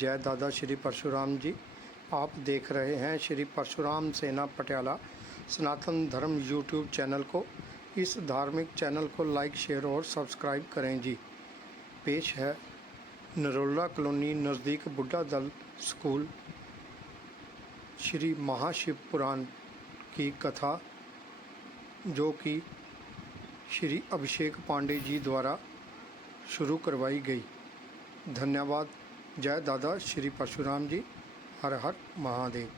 जय दादा श्री परशुराम जी। आप देख रहे हैं श्री परशुराम सेना पटियाला सनातन धर्म यूट्यूब चैनल को। इस धार्मिक चैनल को लाइक शेयर और सब्सक्राइब करें जी। पेश है नरोला कॉलोनी नज़दीक बुढ़ा दल स्कूल श्री महाशिव पुराण की कथा, जो कि श्री अभिषेक पांडे जी द्वारा शुरू करवाई गई। धन्यवाद। जय दादा श्री परशुराम जी। हर हर महादेव।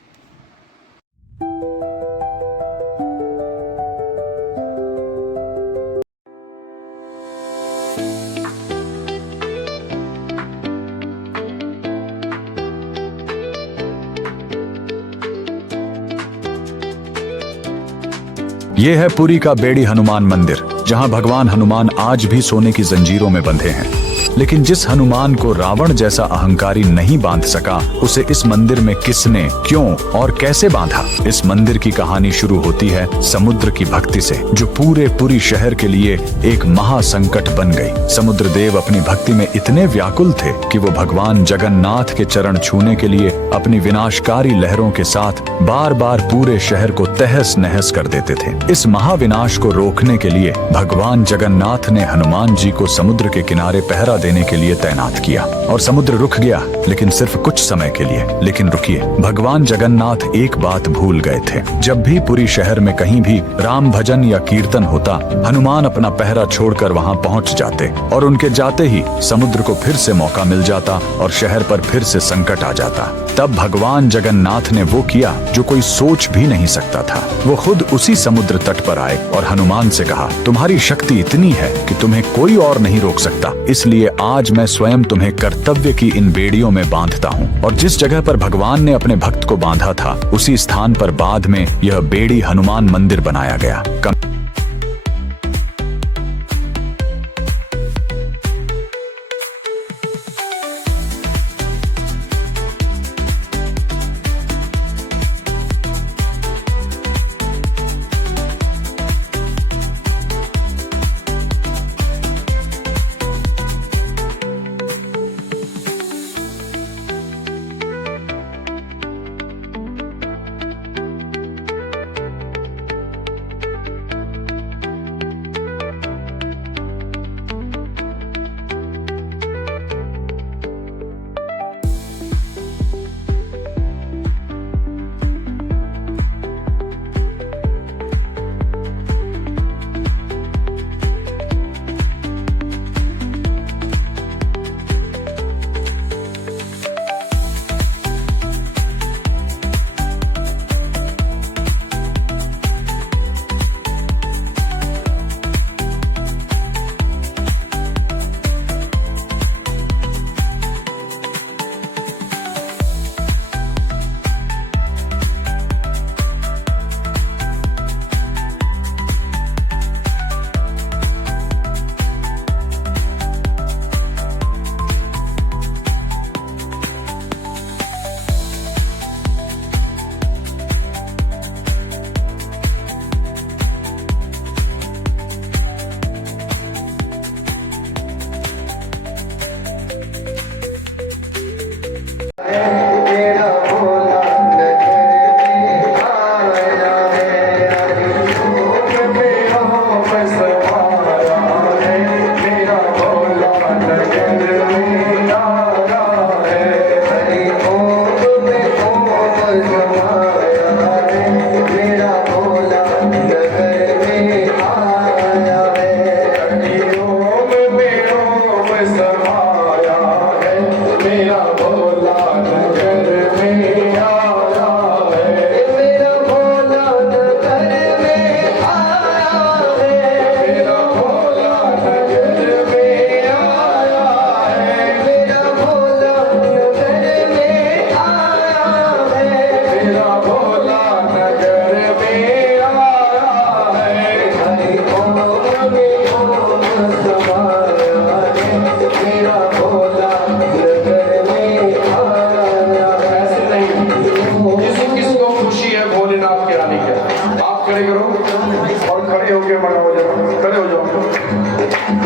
ये है पुरी का बेड़ी हनुमान मंदिर, जहां भगवान हनुमान आज भी सोने की जंजीरों में बंधे हैं। लेकिन जिस हनुमान को रावण जैसा अहंकारी नहीं बांध सका, उसे इस मंदिर में किसने, क्यों और कैसे बांधा? इस मंदिर की कहानी शुरू होती है समुद्र की भक्ति से, जो पूरे पुरी शहर के लिए एक महासंकट बन गई। समुद्र देव अपनी भक्ति में इतने व्याकुल थे कि वो भगवान जगन्नाथ के चरण छूने के लिए अपनी विनाशकारी लहरों के साथ बार बार पूरे शहर को तहस नहस कर देते थे। इस महाविनाश को रोकने के लिए भगवान जगन्नाथ ने हनुमान जी को समुद्र के किनारे पहरा देने के लिए तैनात किया, और समुद्र रुक गया, लेकिन सिर्फ कुछ समय के लिए। लेकिन रुकिए, भगवान जगन्नाथ एक बात भूल गए थे। जब भी पुरी शहर में कहीं भी राम भजन या कीर्तन होता, हनुमान अपना पहरा छोड़कर वहां पहुंच जाते, और उनके जाते ही समुद्र को फिर से मौका मिल जाता और शहर पर फिर से संकट आ जाता। तब भगवान जगन्नाथ ने वो किया जो कोई सोच भी नहीं सकता था। वो खुद उसी समुद्र तट पर आए और हनुमान से कहा, तुम्हारी शक्ति इतनी है कि तुम्हें कोई और नहीं रोक सकता, इसलिए आज मैं स्वयं तुम्हें कर्तव्य की इन बेड़ियों में बांधता हूँ। और जिस जगह पर भगवान ने अपने भक्त को बांधा था, उसी स्थान पर बाद में यह बेड़ी हनुमान मंदिर बनाया गया।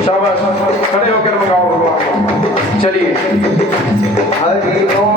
शाबाश, खड़े होकर मंगाओ भगवान। चलिए हरि ओम।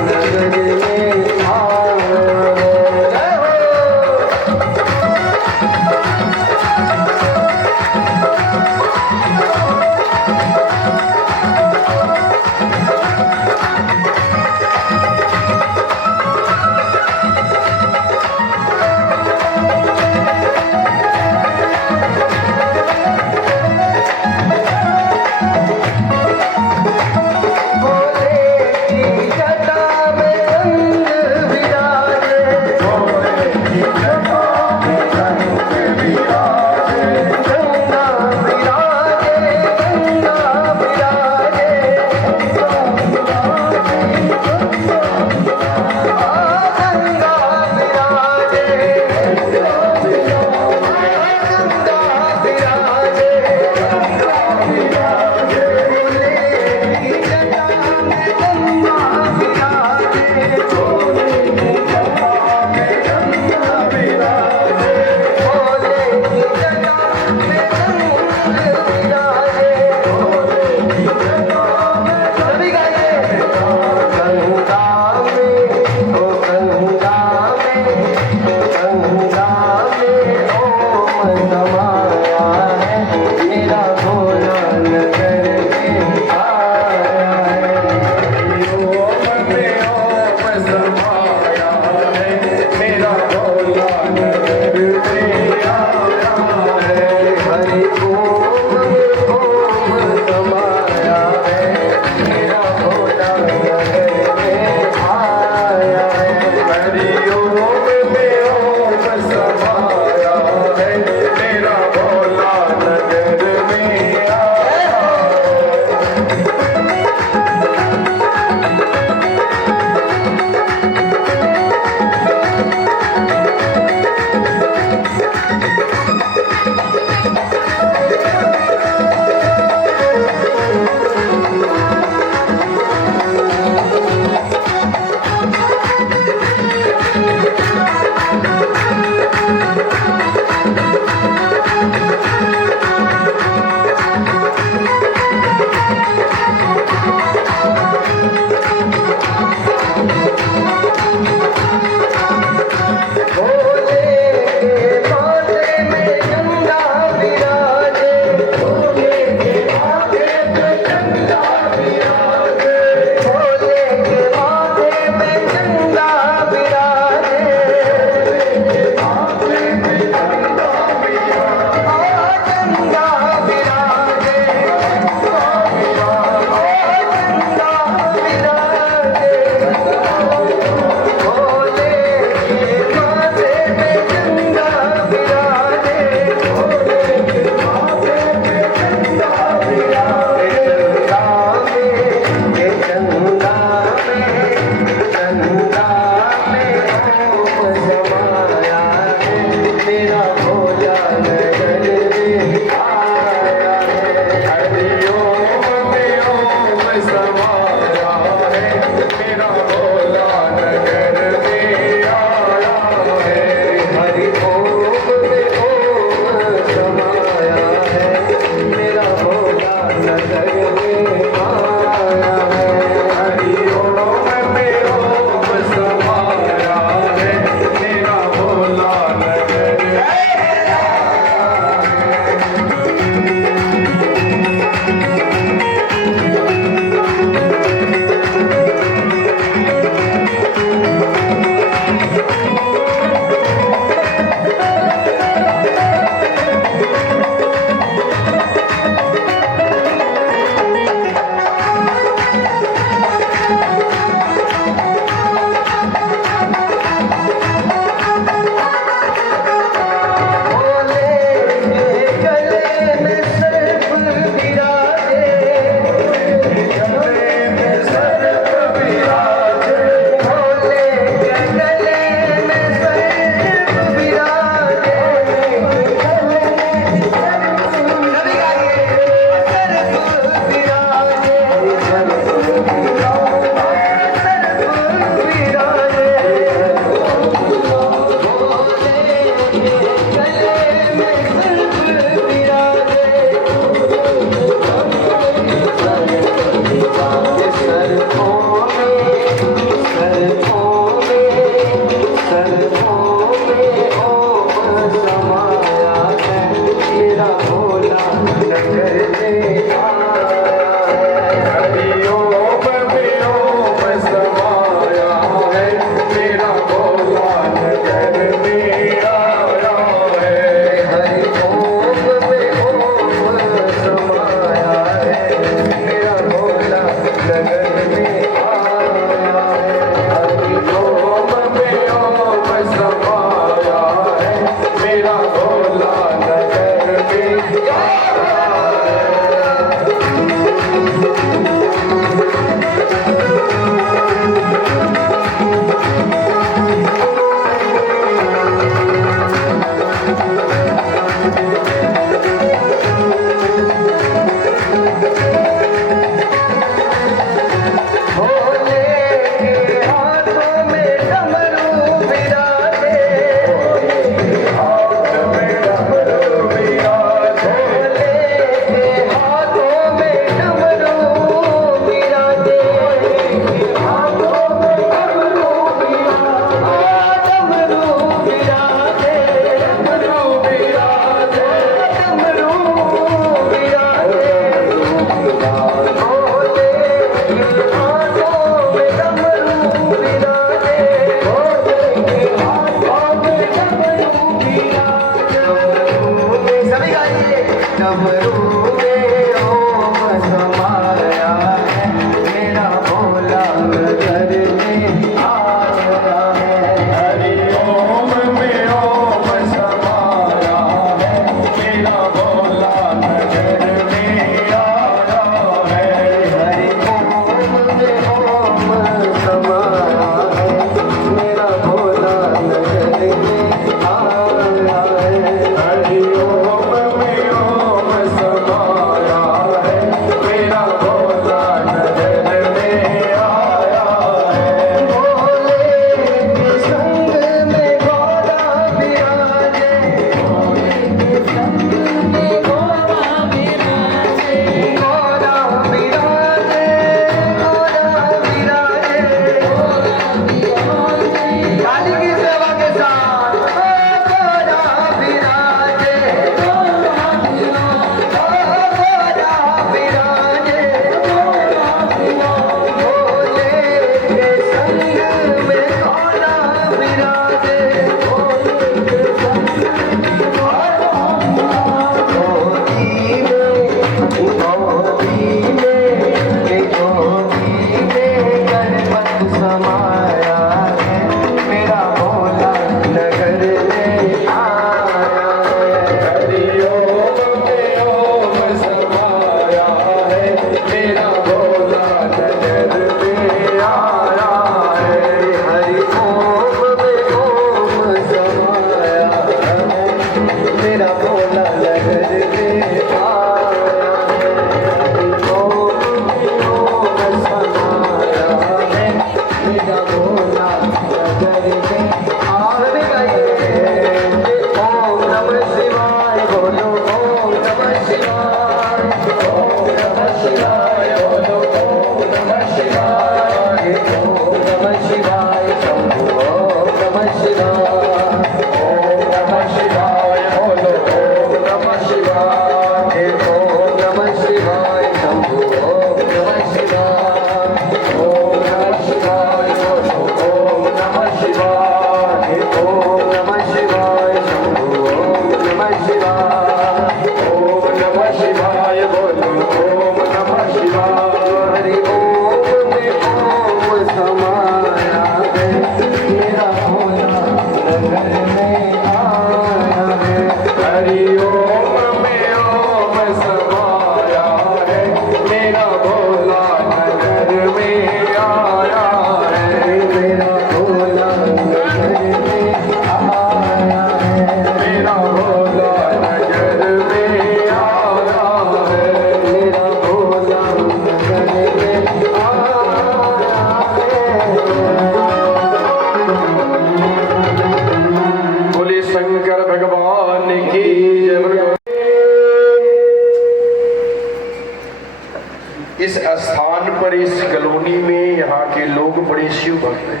पर इस कॉलोनी में यहाँ के लोग बड़े शिव भक्त हैं।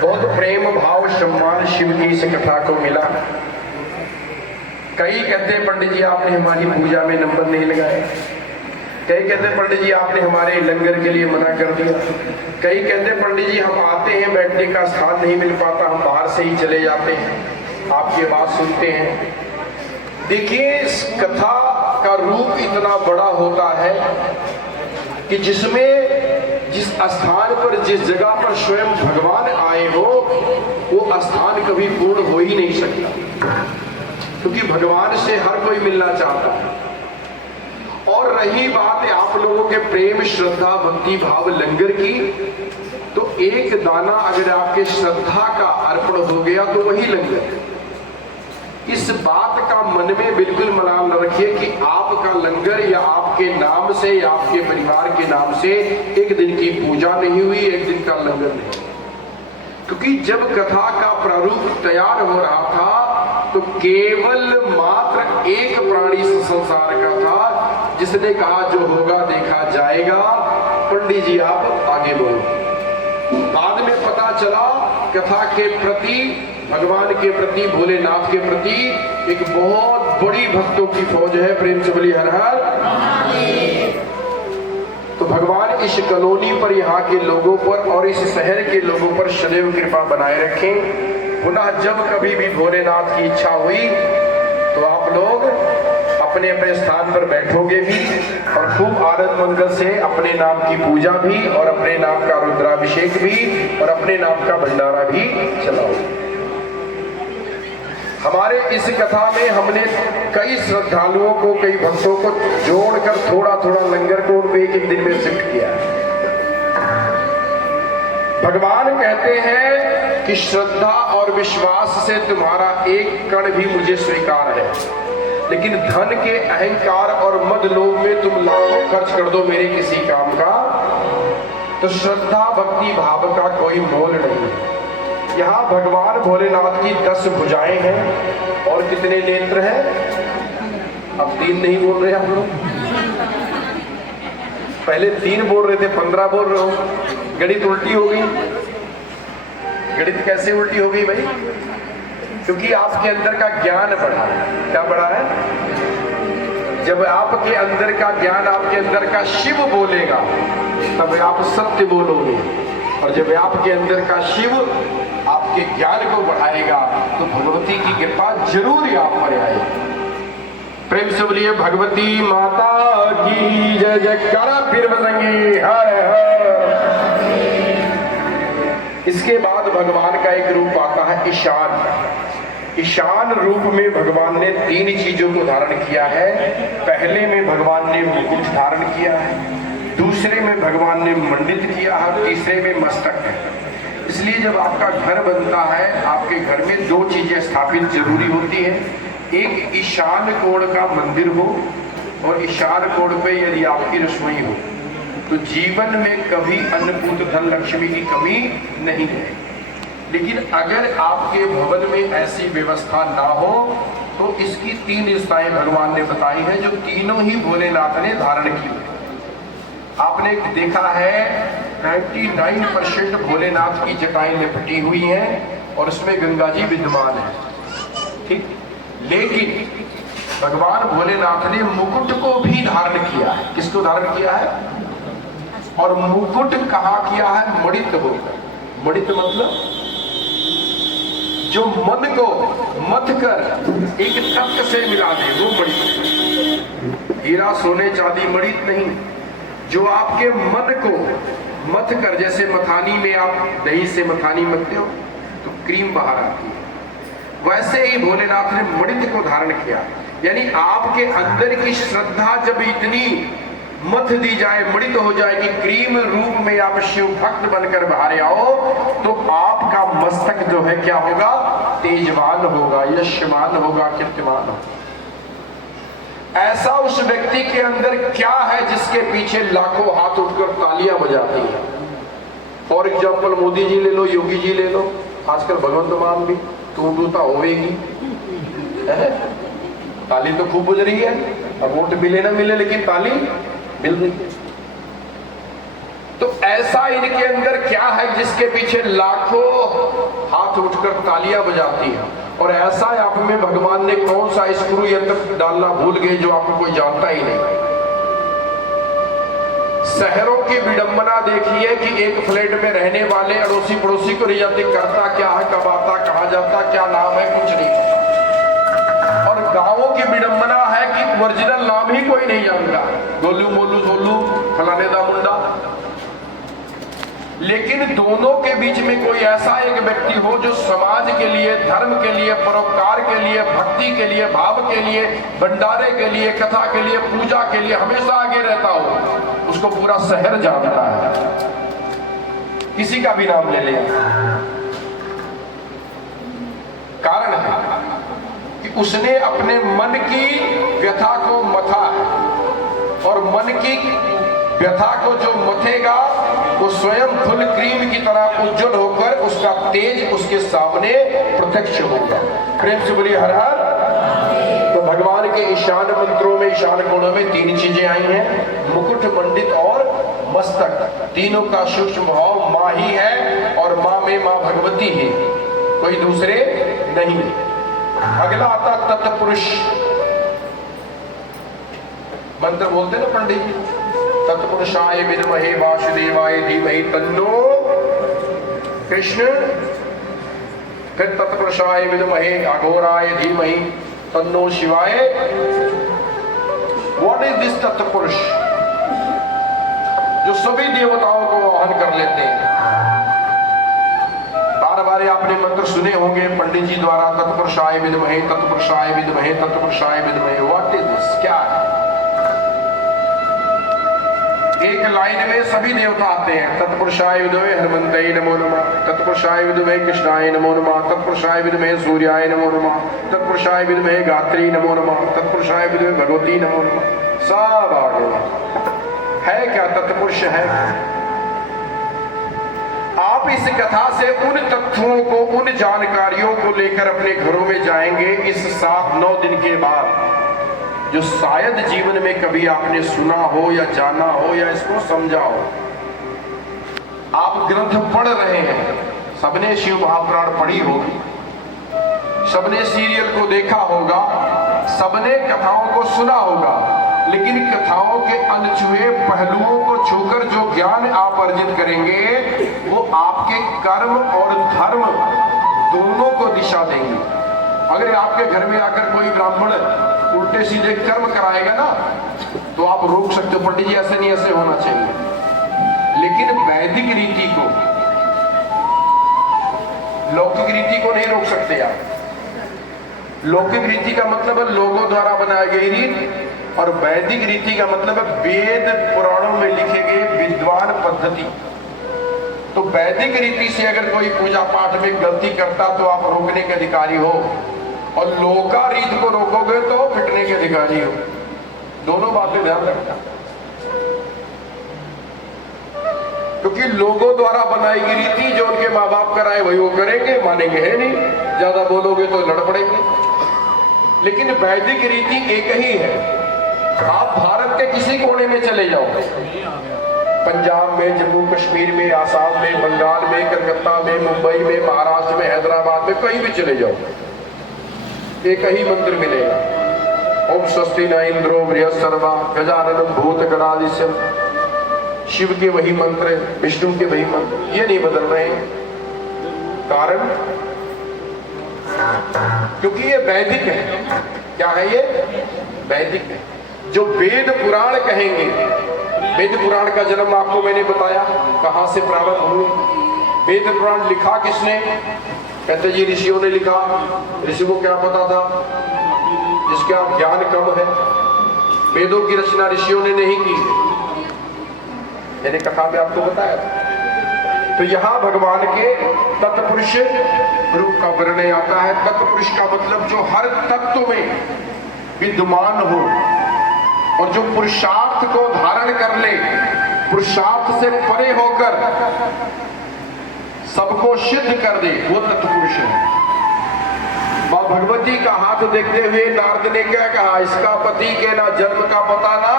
बहुत प्रेम भाव सम्मान शिव की इस कथा को मिला। कई कहते हैं पंडित जी आपने हमारी पूजा में नंबर नहीं लगाए, कई कहते हैं पंडित जी आपने हमारे लंगर के लिए मना कर दिया, कई कहते हैं पंडित जी हम आते हैं बैठने का स्थान नहीं मिल पाता, हम बाहर से ही चले जाते हैं, आपकी आवाज सुनते हैं। देखिए इस कथा का रूप इतना बड़ा होता है कि जिसमें जिस स्थान पर जिस जगह पर स्वयं भगवान आए हो वो स्थान कभी पूर्ण हो ही नहीं सकता, क्योंकि भगवान से हर कोई मिलना चाहता है। और रही बात आप लोगों के प्रेम श्रद्धा भक्ति भाव लंगर की, तो एक दाना अगर आपके श्रद्धा का अर्पण हो गया तो वही लंगर है। इस बात का मन में बिल्कुल मलाल न रखिए कि आपका लंगर या आपके नाम से या आपके परिवार के नाम से एक दिन की पूजा नहीं हुई, एक दिन का लंगर नहीं। क्योंकि जब कथा का प्रारूप तैयार हो रहा था तो केवल मात्र एक प्राणी संसार का था जिसने कहा जो होगा देखा जाएगा, पंडित जी आप आगे बोलो। बाद में पता चला कथा के प्रति, भगवान के प्रति, भोलेनाथ के प्रति एक बहुत बड़ी भक्तों की फौज है। प्रेम से बोलिए हर हर। तो भगवान इस कॉलोनी पर, यहाँ के लोगों पर और इस शहर के लोगों पर सदैव कृपा बनाए रखें। पुनः जब कभी भी भोलेनाथ की इच्छा हुई तो आप लोग अपने अपने स्थान पर बैठोगे भी और खूब आनंद मंगल से अपने नाम की पूजा भी और अपने नाम का रुद्राभिषेक भी और अपने नाम का भंडारा भी चलाओगे। हमारे इस कथा में हमने कई श्रद्धालुओं को, कई भक्तों को जोड़कर थोड़ा थोड़ा लंगर को उनको एक एक दिन में शिफ्ट किया है। भगवान कहते हैं कि श्रद्धा और विश्वास से तुम्हारा एक कण भी मुझे स्वीकार है, लेकिन धन के अहंकार और मद लोभ में तुम लाखों खर्च कर दो मेरे किसी काम का, तो श्रद्धा भक्ति भाव का कोई मोल नहीं है। यहाँ भगवान भोलेनाथ की 10 भुजाएं हैं और कितने नेत्र हैं? अब 3 नहीं बोल रहे आप लोग, पहले 3 बोल रहे थे, 15 बोल रहे हो। गणित उल्टी हो गई। गणित कैसे उल्टी हो गई भाई? क्योंकि आपके अंदर का ज्ञान बढ़ा। क्या बढ़ा है? जब आपके अंदर का ज्ञान, आपके अंदर का शिव बोलेगा तब आप सत्य बोलोगे, और जब आपके अंदर का शिव आपके ज्ञान को बढ़ाएगा तो भगवती की कृपा जरूर आप पर आएगी। प्रेम से बोलिए भगवती माता की जय जयकारा। फिर बजेंगे हर हर। इसके बाद भगवान का एक रूप आता है ईशान। ईशान रूप में भगवान ने 3 चीजों को धारण किया है। पहले में भगवान ने मुकुट धारण किया है, दूसरे में भगवान ने मंडित किया है, तीसरे में मस्तक है। इसलिए जब आपका घर बनता है, आपके घर में 2 चीजें स्थापित जरूरी होती है। एक ईशान कोण का मंदिर हो, और ईशान कोण पे यदि आपकी रसोई हो तो जीवन में कभी अन्नपूर्त धन लक्ष्मी की कमी नहीं है। लेकिन अगर आपके भवन में ऐसी व्यवस्था ना हो तो इसकी 3 दिशाएं भगवान ने बताई हैं, जो तीनों ही भोलेनाथ ने धारण की है। आपने देखा है 99% भोलेनाथ की जटाएं लिपटी हुई हैं और उसमें गंगा जी विद्यमान है, ठीक। लेकिन भगवान भोलेनाथ ने मुकुट को भी धारण किया है। किसको धारण किया है? और मुकुट कहाँ किया है? मणित होकर। मणित मतलब जो मन को मथ कर एक तत्व से मिला दे, वो मणित। हीरा सोने चांदी मणित नहीं, जो आपके मन को मथ कर, जैसे मथानी में आप दही से मथानी मथते हो तो क्रीम बाहर आती है, वैसे ही भोलेनाथ ने मणित को धारण किया। यानी आपके अंदर की श्रद्धा जब इतनी मथ दी जाए, मणित हो जाएगी, क्रीम रूप में आप शिव भक्त बनकर बाहर आओ, तो आपका मस्तक जो है क्या होगा? तेजवान होगा, यशमान होगा, कीर्तिमान होगा। ऐसा उस व्यक्ति के अंदर क्या है जिसके पीछे लाखों हाथ उठकर तालियां बजाती हैं? फॉर एग्जाम्पल मोदी जी ले लो, योगी जी ले लो, आजकल भगवंत मान भी टूटा होगी, ताली तो खूब बज रही है। अब वोट मिले ना मिले लेकिन ताली मिल रही है। ऐसा इनके अंदर क्या है जिसके पीछे लाखों हाथ उठकर तालियां बजाती हैं, और ऐसा आप में भगवान ने कौन सा स्क्रू यंत्र डालना भूल गए जो आपको कोई जानता ही नहीं। शहरों की विडंबना देखिए कि एक फ्लैट में रहने वाले अड़ोसी पड़ोसी को नहीं जानते करता क्या है, कब आता, कहां जाता, क्या नाम है, कुछ नहीं। और गांवों की विडंबना है कि ओरिजिनल नाम ही कोई नहीं जानता, गोलू मोलू सोलू फलाने दा मुंडा। लेकिन दोनों के बीच में कोई ऐसा एक व्यक्ति हो जो समाज के लिए, धर्म के लिए, परोपकार के लिए, भक्ति के लिए, भाव के लिए, भंडारे के लिए, कथा के लिए, पूजा के लिए हमेशा आगे रहता हो, उसको पूरा शहर जानता है। किसी का भी नाम ले लिया, कारण है कि उसने अपने मन की व्यथा को मथा है, और मन की व्यथा को जो मथेगा वो स्वयं फुल क्रीम की तरह उज्जवल होकर उसका तेज उसके सामने प्रत्यक्ष होगा। प्रेम से बोलिए हर हर। तो भगवान के ईशान मंत्रों में, ईशान गुणों में 3 चीजें आई हैं, मुकुट, मंडित और मस्तक। तीनों का सूक्ष्म भाव मां ही है, और मां में मां भगवती है, कोई दूसरे नहीं। अगला आता तत्पुरुष मंत्र, बोलते ना पंडित जी, तत्पुरुषाय विद्महे वासुदेवाय धीमहि तन्नो कृष्ण। फिर तत्पुरुषाय विद्महे अघोराय धीमहि तन्नो शिवाय। व्हाट इज दिस तत्पुरुष? जो सभी देवताओं को आह्वान कर लेते हैं। बार बार आपने मंत्र सुने होंगे पंडित जी द्वारा, तत्पुरुषाय विद्महे, तत्पुरुषाय विद्महे, तत्पुरुषाय विद्महे। What is this? क्या है? एक लाइन में सभी देवता आते हैं। तत्पुरुषाय विद्महे हनुमंतये नमो नमः, तत्पुरुषाय विद्महे कृष्णाय नमो नमः, तत्पुरुषाय विद्महे सूर्याय नमो नमः, तत्पुरुषाय विद्महे गात्री नमो नमः, तत्पुरुषाय विद्महे भगवती नमो नमः। सब आ गए। है क्या तत्पुरुष? है। आप इस कथा से उन तत्वों को, उन जानकारियों को लेकर अपने घरों में जाएंगे इस 7-9 दिन के बाद, जो शायद जीवन में कभी आपने सुना हो या जाना हो या इसको समझा हो। आप ग्रंथ पढ़ रहे हैं, सबने शिव महापुराण पढ़ी होगी, सबने सीरियल को देखा होगा, सबने कथाओं को सुना होगा, लेकिन कथाओं के अनछुए पहलुओं को छूकर जो ज्ञान आप अर्जित करेंगे वो आपके कर्म और धर्म दोनों को दिशा देंगे। अगर आपके घर में आकर कोई ब्राह्मण उल्टे सीधे कर्म कराएगा ना, तो आप रोक सकते हो, पंडित जी ऐसे नहीं, ऐसे होना चाहिए। लेकिन वैदिक रीति को, लौकिक रीति को नहीं रोक सकते आप। लौकिक रीति का मतलब है लोगों द्वारा बनाई गई रीति, और वैदिक रीति का मतलब है वेद पुराणों में लिखे गए विद्वान पद्धति। तो वैदिक रीति से अगर कोई पूजा पाठ में गलती करता तो आप रोकने के अधिकारी हो, और लोका रीत को रोकोगे तो पिटने के अधिकारी हो। दोनों बातें ध्यान रखना, क्योंकि लोगों द्वारा बनाई गई रीति जो उनके माँ बाप कराए वही वो करेंगे, मानेंगे है नहीं, ज्यादा बोलोगे तो लड़ पड़ेंगे। लेकिन वैदिक रीति एक ही है। आप भारत के किसी कोने में चले जाओ, पंजाब में, जम्मू कश्मीर में, आसाम में, बंगाल में, कलकत्ता में, मुंबई में, महाराष्ट्र में, हैदराबाद में, कहीं भी चले जाओ, एक ही मंत्र मिलेगा। ओम स्वस्ति न इंद्रो बृहस्पतिर्वा गजाननम भूतगणाधीशम। शिव के वही मंत्र, विष्णु के वही मंत्र, ये नहीं बदल रहे हैं। कारण क्योंकि ये वैदिक है। क्या है ये? वैदिक है। जो वेद पुराण कहेंगे, वेद पुराण का जन्म आपको मैंने बताया कहां से प्रारंभ हुए। वेद पुराण लिखा किसने? कहते जी ऋषियों ने लिखा। ऋषि को क्या पता था? जिसका ज्ञान कम है। वेदों की रचना ऋषियों ने नहीं की, मैंने कथा में आपको बताया था। तो यहां भगवान के तत्पुरुष रूप का वर्णन आता है। तत्पुरुष का मतलब जो हर तत्व में विद्यमान हो और जो पुरुषार्थ को धारण कर ले, पुरुषार्थ से परे होकर सबको सिद्ध कर दे, वो तत्पुरुष है। मां भगवती का हाथ देखते हुए नारद ने क्या कहा? इसका पति के ना जन्म का पता, ना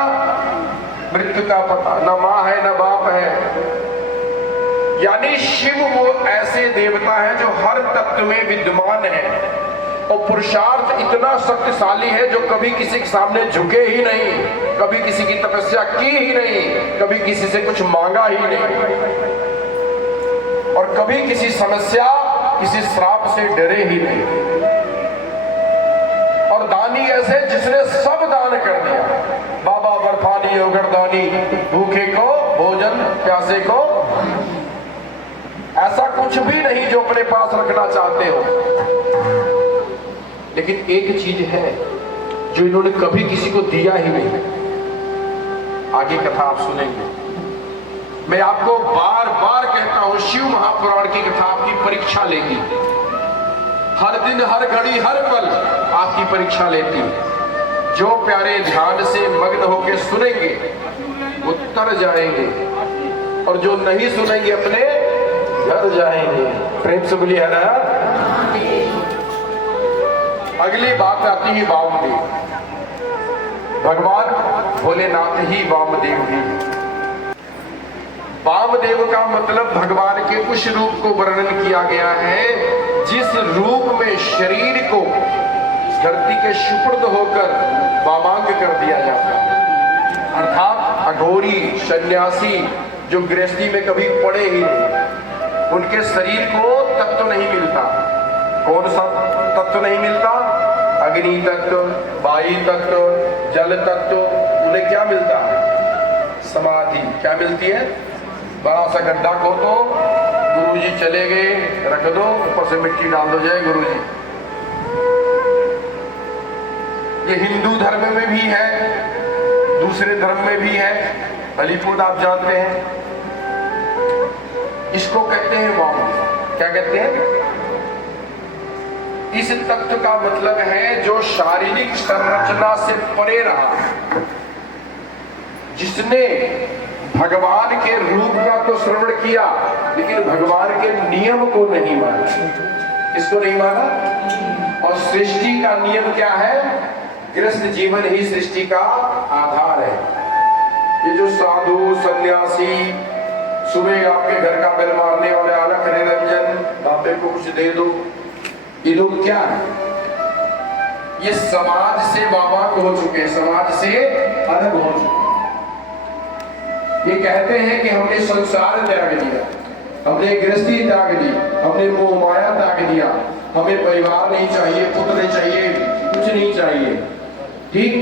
मृत्यु का पता, ना माँ है ना बाप है, यानी शिव वो ऐसे देवता हैं जो हर तत्व में विद्यमान है और पुरुषार्थ इतना शक्तिशाली है जो कभी किसी के सामने झुके ही नहीं, कभी किसी की तपस्या की ही नहीं, कभी किसी से कुछ मांगा ही नहीं और कभी किसी समस्या किसी श्राप से डरे ही नहीं। और दानी ऐसे जिसने सब दान कर दिया, बाबा बर्फानी योगर दानी, भूखे को भोजन प्यासे को, ऐसा कुछ भी नहीं जो अपने पास रखना चाहते हो। लेकिन एक चीज है जो इन्होंने कभी किसी को दिया ही नहीं। आगे कथा आप सुनेंगे। मैं आपको बार बार कहता हूं, शिव महापुराण की कथा आपकी परीक्षा लेगी। हर दिन हर घड़ी हर पल आपकी परीक्षा लेती। जो प्यारे ध्यान से मग्न होकर सुनेंगे वो तर जाएंगे और जो नहीं सुनेंगे अपने घर जाएंगे। प्रेम से बोलिए है ना। अगली बात आती है वामदेव। भगवान भोलेनाथ ही वामदेव ही। वामदेव का मतलब भगवान के उस रूप को वर्णन किया गया है जिस रूप में शरीर को धरती के सुपुर्द होकर वामांग कर दिया जाता है। अर्थात अघोरी सन्यासी जो गृहस्थी में कभी पड़े ही नहीं, उनके शरीर को तत्व नहीं मिलता। कौन सा तत्व नहीं मिलता? अग्नि तत्व, वायु तत्व, जल तत्व। उन्हें क्या मिलता है? समाधि। क्या मिलती है? बड़ा सा गड्ढा खोदो, गुरुजी चले गए, रख दो, ऊपर से मिट्टी डाल दो, जय गुरुजी। ये हिंदू धर्म में भी है, दूसरे धर्म में भी है। बलिपुर आप जानते हैं, इसको कहते हैं वाम। क्या कहते हैं? इस तत्व का मतलब है जो शारीरिक संरचना से परे रहा, जिसने भगवान के रूप का तो श्रवण किया लेकिन भगवान के नियम को नहीं माना। इसको नहीं माना। और सृष्टि का नियम क्या है? गृहस्थ जीवन ही सृष्टि का आधार है। ये जो साधु सन्यासी सुबह आपके घर का बेल मारने वाले, अलख निरंजन, बापे को कुछ दे दो, ये लोग क्या है? ये समाज से वामांग हो चुके, समाज से अलग हो चुके। ये कहते हैं कि हमने संसार त्याग दिया, हमने गृहस्थी त्याग दी, हमने मोह माया त्याग दिया, हमें परिवार नहीं चाहिए, पुत्र नहीं चाहिए, कुछ नहीं चाहिए। ठीक,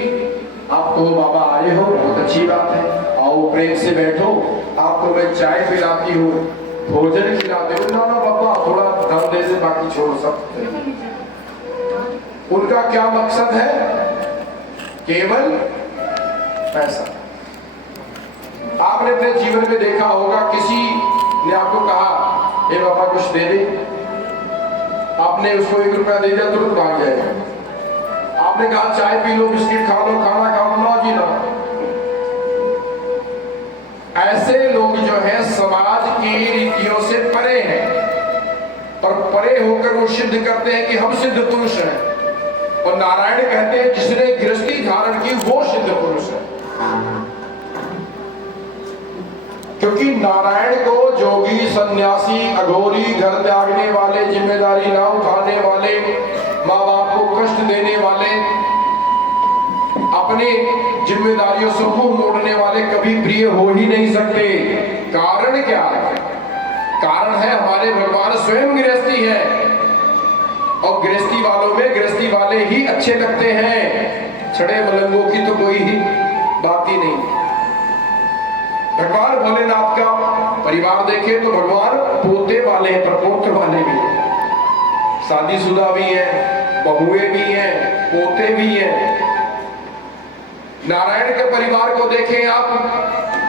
आप तो बाबा आए हो, बहुत अच्छी बात है, आओ प्रेम से बैठो, आपको मैं चाय पिलाती हूँ, भोजन खिलाते हो। ना ना बाबा, थोड़ा दम दे से बाकी छोड़ सकते। उनका क्या मकसद है? केवल पैसा। आपने अपने जीवन में देखा होगा, किसी ने आपको कहा हे बाबा कुछ दे दे, आपने उसको 1 रुपया दे दिया, तुरंत भाग जाएगा। आपने कहा चाय पी लो, बिस्किट खा लो, खाना खा लो, ना जी ना। ऐसे लोग जो है समाज की रीतियों से परे हैं और परे होकर वो सिद्ध करते हैं कि हम सिद्ध पुरुष हैं। और नारायण कहते हैं जिसने गृहस्थी धारण की वो सिद्ध पुरुष है। क्योंकि नारायण को जोगी, सन्यासी, अघोरी, घर त्यागने वाले, जिम्मेदारी ना उठाने वाले, माँ बाप को कष्ट देने वाले, अपने जिम्मेदारियों से मुंह मोड़ने वाले कभी प्रिय हो ही नहीं सकते। कारण क्या है? कारण है हमारे भगवान स्वयं गृहस्थी है और गृहस्थी वालों में गृहस्थी वाले ही अच्छे लगते हैं। छड़े मलंगों की तो कोई ही बात ही नहीं। भगवान भोलेनाथ का परिवार देखें तो भगवान पोते वाले हैं, प्रपोत्र वाले भी हैं, शादीशुदा भी हैं, बहुएं भी हैं, पोते भी हैं। नारायण के परिवार को देखें आप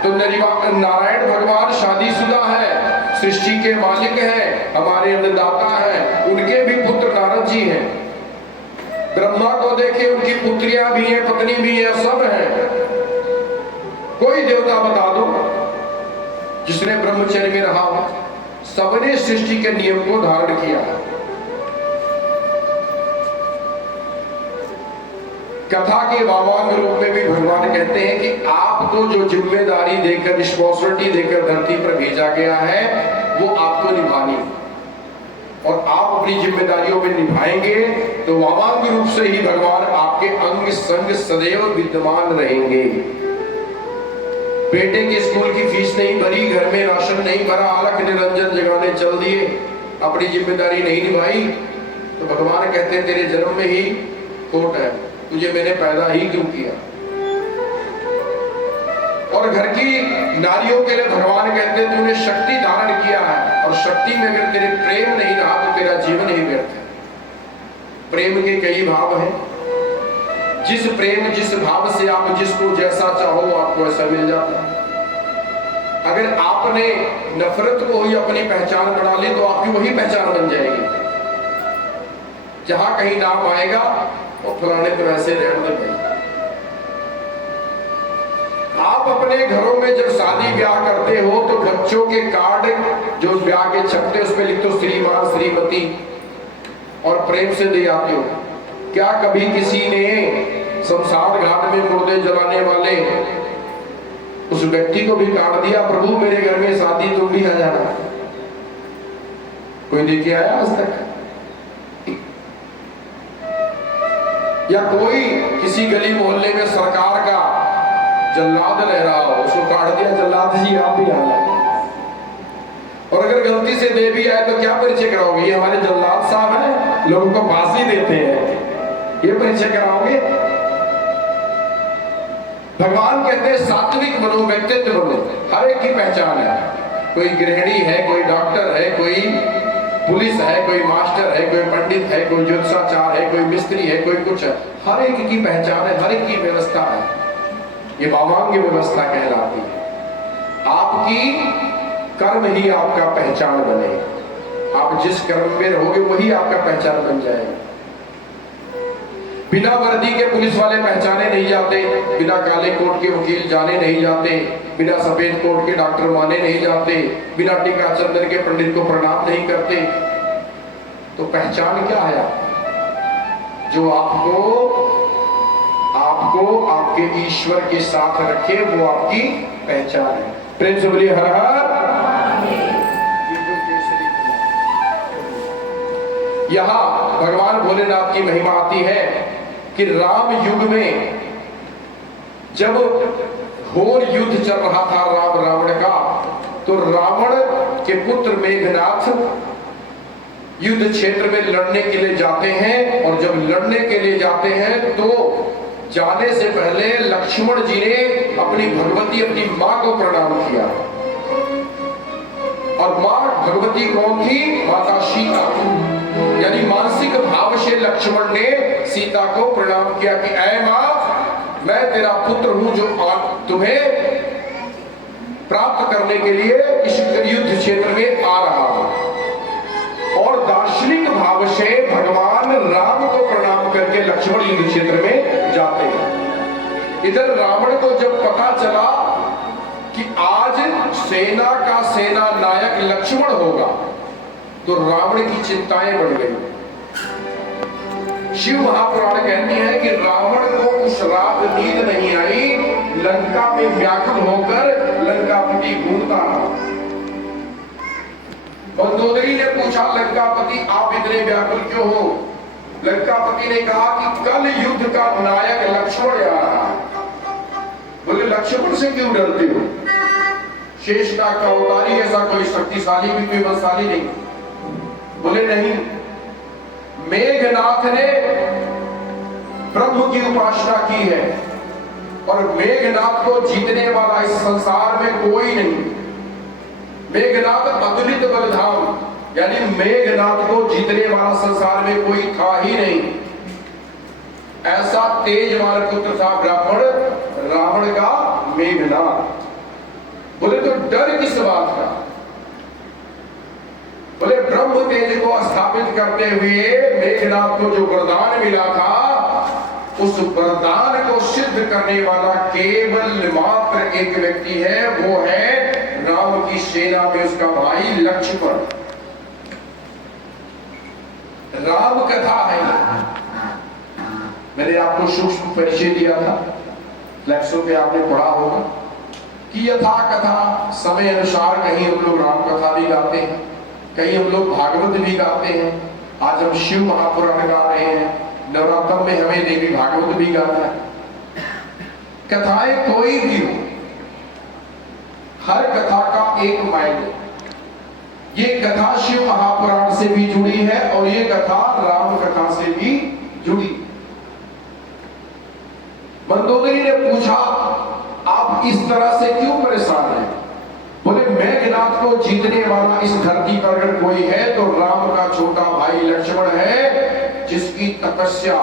तो नारायण भगवान शादीशुदा है, सृष्टि के मालिक हैं, हमारे अन्नदाता हैं, उनके भी पुत्र नारद जी हैं। ब्रह्मा को देखें, उनकी पुत्रियां भी हैं, पत्नी भी है, सब हैं। कोई देवता बता दो जिसने ब्रह्मचर्य में रहा हो। सबने सृष्टि के नियम को धारण किया। कथा के वामांग रूप में भी भगवान कहते हैं कि आपको जो जिम्मेदारी देकर, रिस्पॉन्सिबिलिटी देकर धरती पर भेजा गया है, वो आपको निभानी है। और आप अपनी जिम्मेदारियों में निभाएंगे तो वामांग रूप से ही भगवान आपके अंग संग सदैव विद्यमान रहेंगे। बेटे के स्कूल की फीस नहीं भरी, घर में राशन नहीं भरा, अलख निरंजन जगाने चल दिए, अपनी जिम्मेदारी नहीं निभाई, तो भगवान कहते हैं तेरे जन्म में ही खोट है, तुझे मैंने पैदा ही क्यों किया। और घर की नारियों के लिए भगवान कहते हैं तूने शक्ति धारण किया है, और शक्ति में अगर तेरे प्रेम नहीं रहा तो तेरा जीवन ही व्यर्थ है। प्रेम के कई भाव हैं, जिस प्रेम जिस भाव से आप जिसको जैसा चाहो आपको ऐसा मिल जाता है। अगर आपने नफरत को ही अपनी पहचान बना ली तो आपकी वही पहचान बन जाएगी। जहां कहीं नाम आएगा और फलाने तो ऐसे रहने दे। आप अपने घरों में जब शादी ब्याह करते हो तो बच्चों के कार्ड जो ब्याह के छपते उस पर लिख दो श्रीमान श्रीमती और प्रेम से दे आते हो। क्या कभी किसी ने शमशान घाट में मुर्दे जलाने वाले उस व्यक्ति को भी कार्ड दिया, प्रभु मेरे घर में शादी तुम भी आ जाना? कोई लेके आया आज तक? या कोई किसी गली मोहल्ले में सरकार का जल्लाद रह रहा हो, उसको कार्ड दिया जल्लाद जी आप भी आना। और अगर गलती से दे भी आए तो क्या परिचय कराओगे? ये हमारे जल्लाद साहब हैं, लोगों को फांसी देते हैं, ये परिचय कराओगे? भगवान कहते हैं सात्विक बनो, व्यक्तित्व बनो। हर एक की पहचान है, कोई गृहिणी है, कोई डॉक्टर है, कोई पुलिस है, कोई मास्टर है, कोई पंडित है, कोई ज्योतिषाचार है, कोई मिस्त्री है, कोई कुछ है। हर एक की पहचान है, हर एक की व्यवस्था है। ये वामांग व्यवस्था कहलाती है। आपकी कर्म ही आपका पहचान बने। आप जिस कर्म में रहोगे वही आपका पहचान बन जाएगा। बिना वर्दी के पुलिस वाले पहचाने नहीं जाते, बिना काले कोट के वकील जाने नहीं जाते, बिना सफेद कोट के डॉक्टर माने नहीं जाते, बिना टीका चंदन के पंडित को प्रणाम नहीं करते। तो पहचान क्या है आपकी? जो आपको आपके ईश्वर के साथ रखे वो आपकी पहचान है। प्रेम से बोलिए हर हर। यहां भगवान भोलेनाथ की महिमा आती है कि राम युग में जब घोर युद्ध चल रहा था राम रावण का, तो रावण के पुत्र मेघनाथ युद्ध क्षेत्र में लड़ने के लिए जाते हैं। और जब लड़ने के लिए जाते हैं तो जाने से पहले लक्ष्मण जी ने अपनी भगवती अपनी मां को प्रणाम किया। और मां भगवती कौन थी? माता सीता। यानी मानसिक भाव से लक्ष्मण ने सीता को प्रणाम किया कि ऐ मां, मैं तेरा पुत्र हूं जो तुम्हें प्राप्त करने के लिए इस युद्ध क्षेत्र में आ रहा हूं। और दार्शनिक भाव से भगवान राम को प्रणाम करके लक्ष्मण युद्ध क्षेत्र में जाते हैं। इधर रावण को जब पता चला कि आज सेना का सेना नायक लक्ष्मण होगा तो रावण की चिंताएं बढ़ गई। शिव महापुराण कहती है कि रावण को उस रात नींद नहीं आई, लंका में व्याकुल होकर लंकापति घूमता रहा। मंदोदरी ने पूछा लंकापति आप इतने व्याकुल क्यों हो? लंकापति ने कहा कि कल युद्ध का नायक लक्ष्मण आ रहा है। बोले लक्ष्मण से क्यों डरते हो? शेषनाग का अवतारी ऐसा कोई शक्तिशाली भी कोई बलशाली नहीं। बोले नहीं, मेघनाथ ने ब्रह्म की उपासना की है और मेघनाथ को जीतने वाला इस संसार में कोई नहीं। मेघनाथ अतुलित बलधाम, यानी मेघनाथ को जीतने वाला संसार में कोई था ही नहीं। ऐसा तेजवान पुत्र था ब्राह्मण रावण का मेघनाथ। बोले तो डर किस बात का? बोले ब्रह्म तेज को स्थापित करते हुए मेघनाथ को जो वरदान मिला था उस वरदान को सिद्ध करने वाला केवल मात्र एक व्यक्ति है, वो है राम की सेना में उसका भाई लक्ष्मण। राम कथा है। मैंने आपको सूक्ष्म परिचय दिया था, फ्लैक्सों पे आपने पढ़ा होगा। कि यथा कथा समय अनुसार कहीं हम लोग राम कथा भी गाते हैं, कहीं हम लोग भागवत भी गाते हैं। आज हम शिव महापुराण गा रहे हैं, नवरात्र में हमें देवी भागवत भी गाना है। कथाएं कोई भी हो, हर कथा का एक मायने। ये कथा शिव महापुराण से भी जुड़ी है और ये कथा राम कथा से भी जुड़ी। मंदोदरी ने पूछा, आप इस तरह से क्यों परेशान हैं? बोले, मेघनाथ को जीतने वाला इस धरती पर अगर कोई है तो राम का छोटा भाई लक्ष्मण है, जिसकी तपस्या,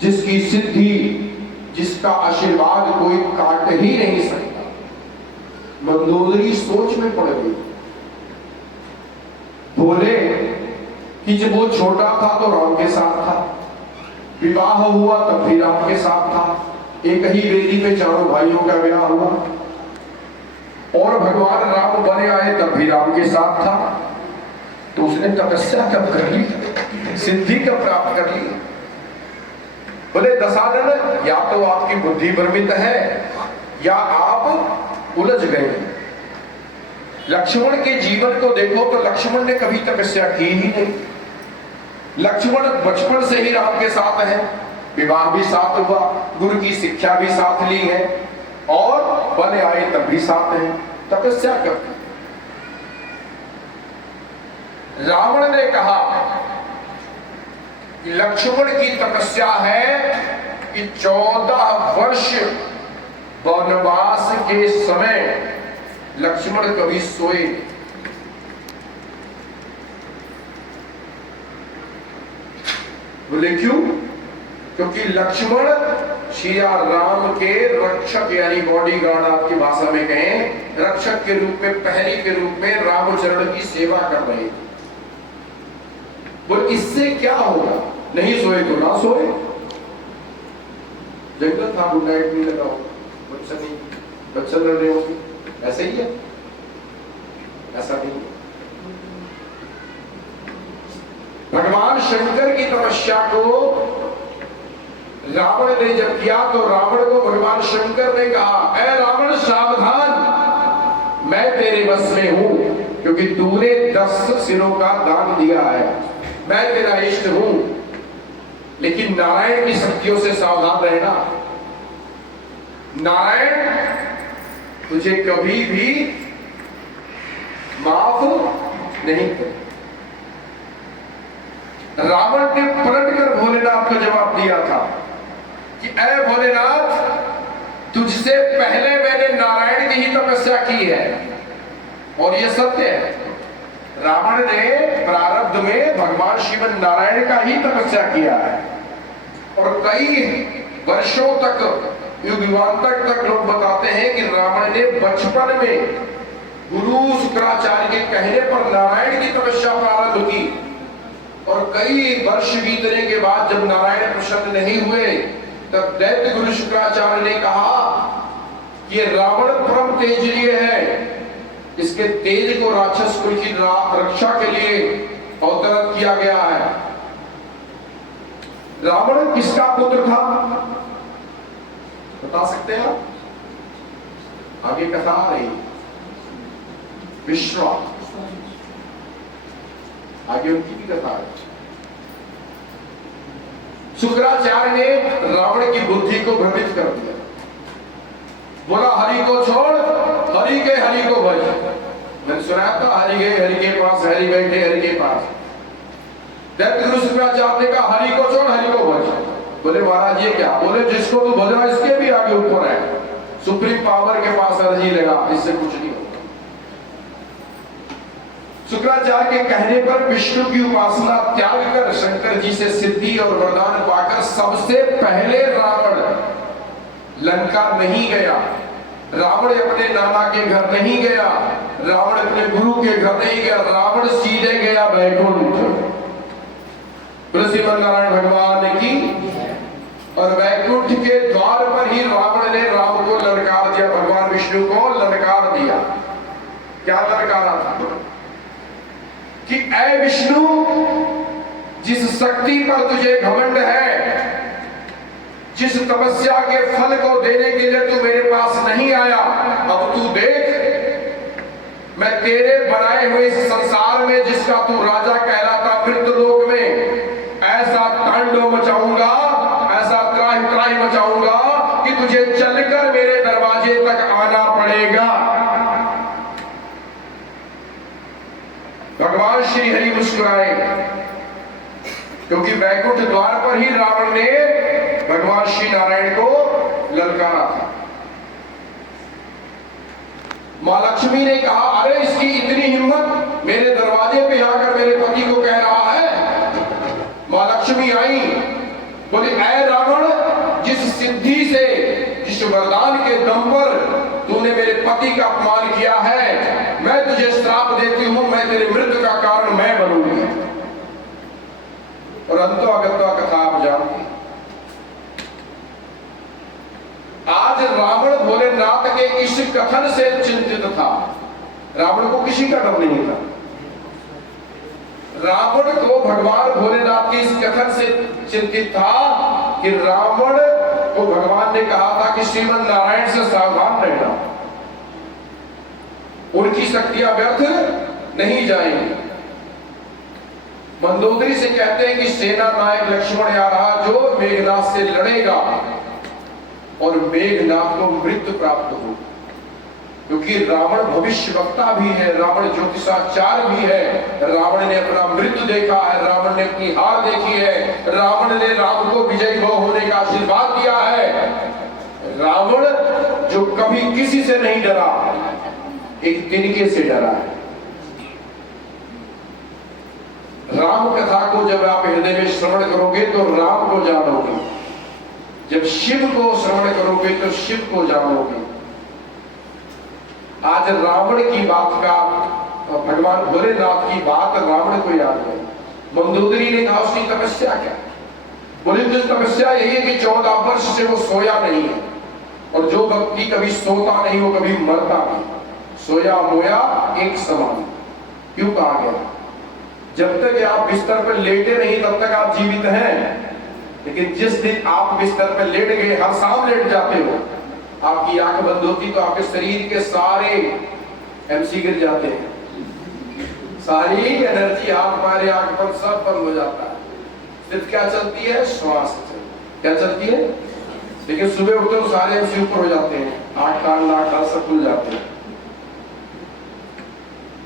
जिसकी सिद्धि, जिसका आशीर्वाद कोई काट ही नहीं सकता। मंदोदरी सोच में पड़ गई। बोले कि जब वो छोटा था तो राम के साथ था, विवाह हुआ तब भी राम के साथ था, एक ही वेदी पे चारों भाइयों का विवाह हुआ, और भगवान राम बने आए तब भी राम के साथ था। तो उसने तपस्या कब कर ली, सिद्धि कब प्राप्त कर ली? बोले, दशानन, या तो आपकी बुद्धि भ्रमित है या आप उलझ गए। लक्ष्मण के जीवन को देखो तो लक्ष्मण ने कभी तपस्या की ही नहीं। लक्ष्मण बचपन से ही राम के साथ है, विवाह भी साथ हुआ, गुरु की शिक्षा भी साथ ली है, और बने आए तब भी साथ है। तपस्या करते। रावण ने कहा कि लक्ष्मण की तपस्या है कि 14 वर्ष वनवास के समय लक्ष्मण कभी सोए। बोले क्यों? क्योंकि लक्ष्मण श्री राम के रक्षक, यानी बॉडीगार्ड आपकी भाषा में कहें, रक्षक के रूप में, पहरी के रूप में रामचरण की सेवा कर रहे थे। बोल, इससे क्या होगा? नहीं सोए तो ना सोए, जंगल था, गुड नाइट नहीं लगा होगा, बच्चा लड़ रहे होंगे, ऐसे ही है, ऐसा नहीं है। भगवान शंकर की तपस्या को रावण ने जब किया तो रावण को भगवान शंकर ने कहा, ऐ रावण सावधान, मैं तेरे बस में हूं, क्योंकि तूने 10 सिरों का दान दिया है, मैं तेरा इष्ट हूं, लेकिन नारायण की शक्तियों से सावधान रहना। नारायण तुझे कभी भी माफ नहीं करे। रावण ने पलटकर भोलेनाथ का जवाब दिया था कि ऐ भोलेनाथ, तुझसे पहले मैंने नारायण की ही तपस्या की है, और यह सत्य है। रावण ने प्रारब्ध में भगवान शिव नारायण का ही तपस्या किया है, और कई वर्षों तक, युगांतर तक लोग बताते हैं कि रावण ने बचपन में गुरु शुक्राचार्य के कहने पर नारायण की तपस्या प्रारंभ की, और कई वर्ष बीतने के बाद जब नारायण प्रसन्न नहीं हुए तब दैत्य गुरु शुक्राचार्य ने कहा कि रावण परम तेजरीय है, इसके तेज को राक्षस कुल की रक्षा के लिए अवतरण किया गया है। रावण किसका पुत्र था, बता सकते हैं आप? आगे कथा आ रही, विश्वा, आगे उनकी भी कथा है। शुक्राचार्य ने रावण की बुद्धि को भ्रमित कर दिया, बोला हरि को छोड़, हरि को भज। मैंने सुना था, हरि गए हरि के पास, हरि बैठे हरि के पास। दैत्य गुरु शुक्राचार्य ने कहा हरि को छोड़, हरि को भज। बोले महाराज ये क्या? बोले जिसको तू भज रहा है इसके भी आगे ऊपर है, सुप्रीम पावर के पास अर्जी लगा, इससे कुछ नहीं होता। शुक्राचार्य के कहने पर विष्णु की उपासना त्याग कर शंकर जी से सिद्धि और वरदान पाकर सबसे पहले रावण लंका नहीं गया, रावण अपने नाना के घर नहीं गया, रावण अपने गुरु के घर नहीं गया, रावण सीधे गया वैकुंठ। श्रीमन्नारायण भगवान की। और वैकुंठ के द्वार पर ही रावण ने राम को ललकार दिया, भगवान विष्णु को ललकार दिया। क्या ललकारा था कि ऐ विष्णु, जिस शक्ति पर तुझे घमंड है, जिस तपस्या के फल को देने के लिए तू मेरे पास नहीं आया, अब तू देख, मैं तेरे बनाए हुए इस संसार में जिसका तू राजा कहलाता मृत्युलोक में ऐसा तांडव मचाऊंगा, ऐसा त्राहि त्राहि मचाऊंगा कि तुझे चलकर मेरे दरवाजे तक आना पड़ेगा। भगवान श्री हरि मुस्कुराए, क्योंकि वैकुंठ द्वार पर ही रावण ने भगवान श्री नारायण को ललकारा था। मां लक्ष्मी ने कहा, अरे इसकी इतनी हिम्मत, मेरे दरवाजे पे आकर मेरे पति को कह रहा है। मां लक्ष्मी आई, बोली, ऐ रावण, जिस सिद्धि से, जिस वरदान के दम पर तूने मेरे पति का अपमान किया है, मैं तुझे श्राप देती हूं, मैं तेरे मृत्यु का कारण मैं बनूंगी। और अंतो अगत्वा कथा आप जानते हैं। आज रावण भोलेनाथ के इस कथन से चिंतित था। रावण को किसी का डर नहीं था। रावण को भगवान भोलेनाथ के इस कथन से चिंतित था कि रावण को भगवान ने कहा था कि श्रीमन नारायण से सावधान रहना, उनकी शक्तियां व्यर्थ नहीं जाएंगी। मंदोदरी से कहते हैं कि सेना नायक लक्ष्मण आ रहा, जो मेघनाथ से लड़ेगा और मेघनाथ को मृत्यु प्राप्त हो, क्योंकि रावण भविष्य वक्ता भी है, रावण ज्योतिषाचार्य भी है। रावण ने अपना मृत्यु देखा है, रावण ने अपनी हार देखी है, रावण ने राम को विजयी भव होने का आशीर्वाद दिया है। रावण जो कभी किसी से नहीं डरा, एक तिनके से डरा है। राम कथा को जब आप हृदय में श्रवण करोगे तो राम को जानोगे, जब शिव को श्रवण करोगे तो शिव को जानोगे। आज रावण की बात का, भगवान भोलेनाथ की बात रावण को याद है। मंदोदरी ने कहा, उसकी तपस्या क्या? बोले, तो तपस्या यही है कि 14 वर्ष से वो सोया नहीं है, और जो व्यक्ति कभी सोता नहीं वो कभी मरता नहीं। सोया मोया एक समान, क्यों कहा गया? जब तक आप बिस्तर पर लेटे नहीं तब तक आप जीवित हैं, लेकिन जिस दिन आप बिस्तर पर लेट गए, हर शाम लेट जाते हो, आपकी आंख बंद होती तो आपके शरीर के सारे एमसी गिर जाते हैं, सारी एनर्जी हाथ पैर आंख पर सब बंद हो जाता है। सिर्फ क्या चलती है? श्वास। क्या चलती है? लेकिन सुबह उठते तो सारे एमसी ऊपर हो जाते हैं, आंख कान नाक कान सब खुल जाते हैं।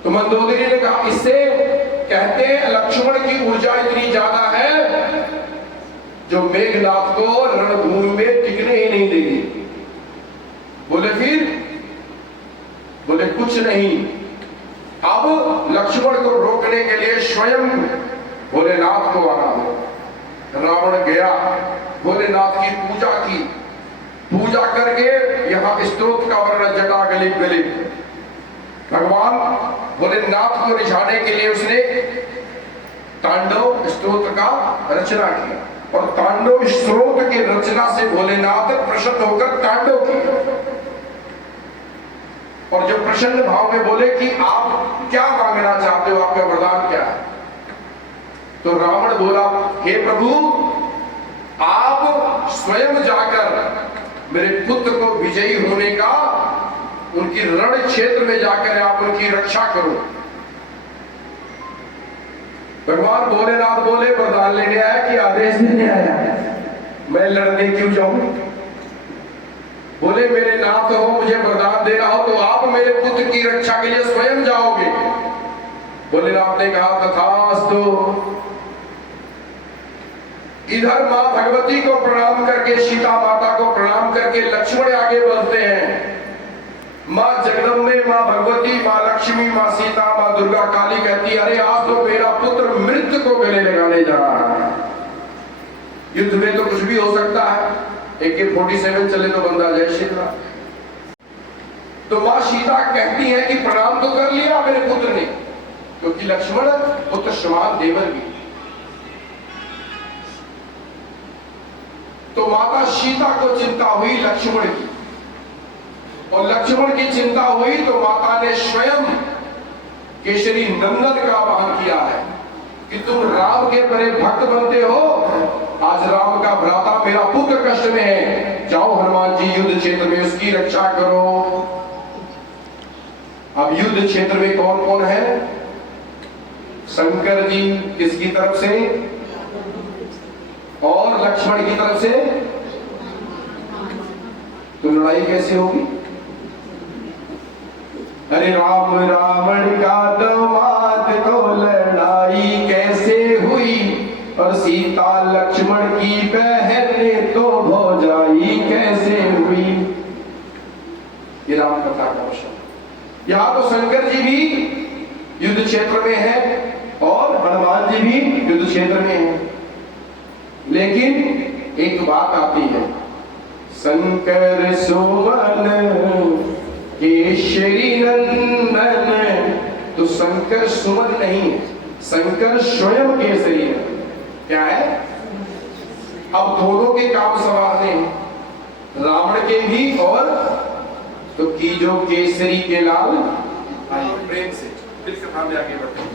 तो मंदोदरी ने कहा, इससे कहते हैं लक्ष्मण की ऊर्जा इतनी ज्यादा है जो मेघनाथ को रणभूमि में टिकने ही नहीं देगी। बोले फिर? बोले कुछ नहीं, अब लक्ष्मण को रोकने के लिए स्वयं भोलेनाथ को आना हो। रावण गया, भोलेनाथ की पूजा की, पूजा करके यहां स्तोत्र का वर्णन जटा गलित गलित। भगवान भोलेनाथ को रिझाने के लिए उसने तांडव स्तोत्र का रचना किया, और तांडव स्तोत्र की रचना से भोलेनाथ प्रसन्न होकर तांडव किया। और जब प्रसन्न भाव में बोले कि आप क्या मांगना चाहते हो, आपका वरदान क्या है, तो रावण बोला, हे प्रभु, आप स्वयं जाकर मेरे पुत्र को विजयी होने का, उनकी रण क्षेत्र में जाकर आप उनकी रक्षा करो। भगवान भोलेनाथ बोले, वरदान लेने आया कि आदेश देने आया? मैं लड़ने क्यों जाऊं? बोले, मेरे नाथ हो, मुझे वरदान देना हो तो आप मेरे पुत्र की रक्षा के लिए स्वयं जाओगे। भोलेनाथ ने कहा, तथास्तु। इधर मां भगवती को प्रणाम करके, सीता माता को प्रणाम करके लक्ष्मण आगे बढ़ते हैं। मां जगदम्बे, मां भगवती, मां लक्ष्मी, मां सीता, मां दुर्गा काली कहती, अरे आज तो मेरा पुत्र मृत्यु को गले लगाने जा रहा है। युद्ध में तो कुछ भी हो सकता है, AK-47 चले तो बंदा जय श्री राम। तो मां सीता कहती है कि प्रणाम तो कर लिया मेरे पुत्र ने, क्योंकि लक्ष्मण पुत्र समान देवर भी। तो माता सीता को चिंता हुई लक्ष्मण की, और लक्ष्मण की चिंता हुई तो माता ने स्वयं केशरी नंदन का आह्वान किया है कि तुम राम के बड़े भक्त बनते हो, आज राम का भ्राता मेरा पुत्र कष्ट में है, जाओ हनुमान जी युद्ध क्षेत्र में उसकी रक्षा करो। अब युद्ध क्षेत्र में कौन कौन है? शंकर जी किसकी तरफ से और लक्ष्मण की तरफ से। तो लड़ाई कैसे होगी? अरे राम रावण का दमाद तो लड़ाई कैसे हुई, और सीता लक्ष्मण की बहन तो भौजाई कैसे हुई। ये राम कथा का विषय। यहां तो शंकर जी भी युद्ध क्षेत्र में है और हनुमान जी भी युद्ध क्षेत्र में है, लेकिन एक बात आती है, शंकर सुवन केशरी नंदन। तो शंकर सुमन नहीं है, शंकर स्वयं केसरी है। क्या है? अब दोनों के काम संभालने हैं, रावण के भी और तो की जो केसरी के लाल। प्रेम से बिल्कुल सामने आगे बढ़ते हैं।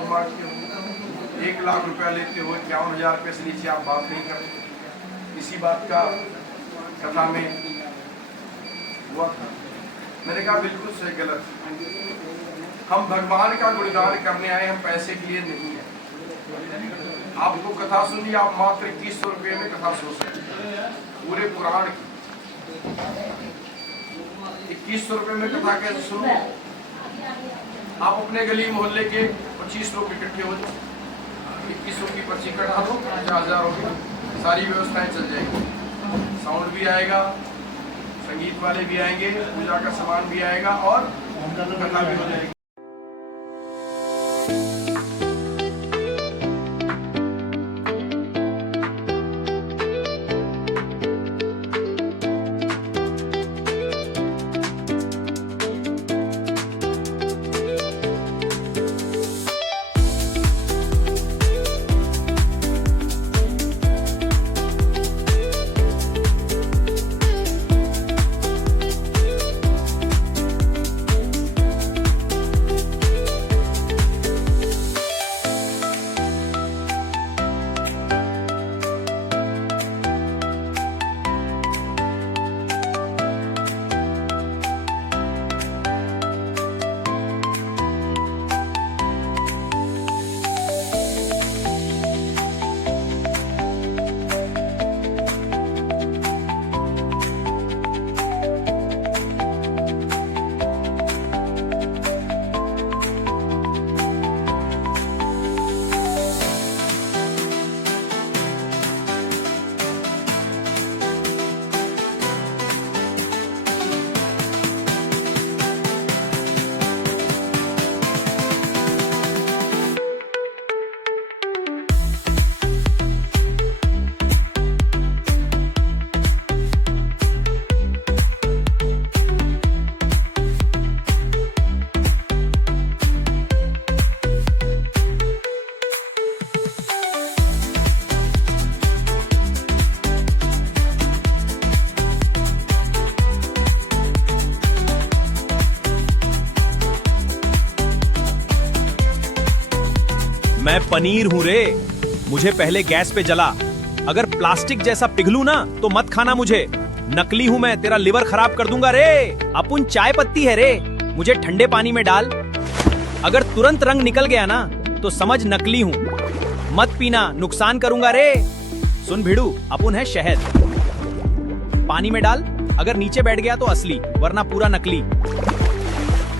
और मांगते हो, 1 लाख रुपया लेते हो, 51,000 रुपये से नीचे आप बात नहीं करते। इसी बात का कथा में हुआ था। मैंने कहा बिल्कुल सही, गलत। हम भगवान का गुणगान करने आए, हम पैसे के लिए नहीं है। आपको कथा सुनिए, आप मात्र 2100 रुपये में कथा सुन सकते हैं पूरे पुराण की। 2100 रुपये में कथा कैसे सुनो? आप अपने गली मोहल्ले के 25 लोग इकट्ठे हो जाओ, 2100 की पर्ची कटा दो, 50,000 हो गया, सारी व्यवस्थाएं चल जाएगी। साउंड भी आएगा, संगीत वाले भी आएंगे, पूजा का सामान भी आएगा और कथा भी हो जाएगी। मैं पनीर हूँ रे, मुझे पहले गैस पे जला। अगर प्लास्टिक जैसा पिघलू ना तो मत खाना मुझे। नकली हूँ मैं, तेरा लिवर खराब कर दूंगा रे। अपुन चाय पत्ती है रे, मुझे ठंडे पानी में डाल। अगर तुरंत रंग निकल गया ना तो समझ नकली हूँ। मत पीना, नुकसान करूंगा रे। सुन भिड़ू, अपुन है शहद, पानी में डाल। अगर नीचे बैठ गया तो असली, वरना पूरा नकली।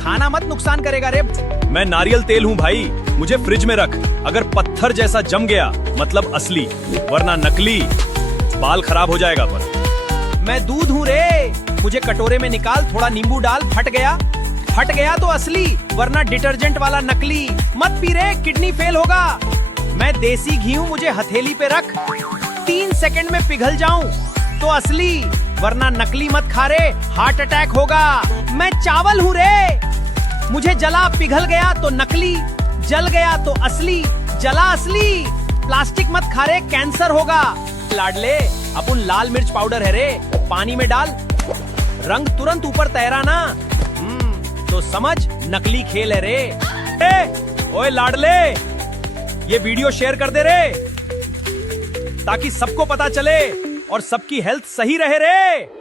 खाना मत, नुकसान करेगा रे। मैं नारियल तेल हूँ भाई, मुझे फ्रिज में रख। अगर पत्थर जैसा जम गया मतलब असली, वरना नकली। बाल खराब हो जाएगा पर। मैं दूध हूँ रे, मुझे कटोरे में निकाल, थोड़ा नींबू डाल। फट गया तो असली, वरना डिटर्जेंट वाला नकली। मत पी रे, किडनी फेल होगा। मैं देसी घी हूँ, मुझे हथेली पे रख। 3 सेकंड में पिघल जाऊं तो असली, वरना नकली मत खा रे, हार्ट अटैक होगा। मैं चावल हूँ रे, मुझे जला, पिघल गया तो नकली, जल गया तो असली, जला असली। प्लास्टिक मत खा रे, कैंसर होगा। लाडले, अपुन लाल मिर्च पाउडर है रे, पानी में डाल। रंग तुरंत ऊपर तैरा ना तो समझ नकली खेल है रे। ओए लाडले, ये वीडियो शेयर कर दे रे, ताकि सबको पता चले और सबकी हेल्थ सही रहे रे।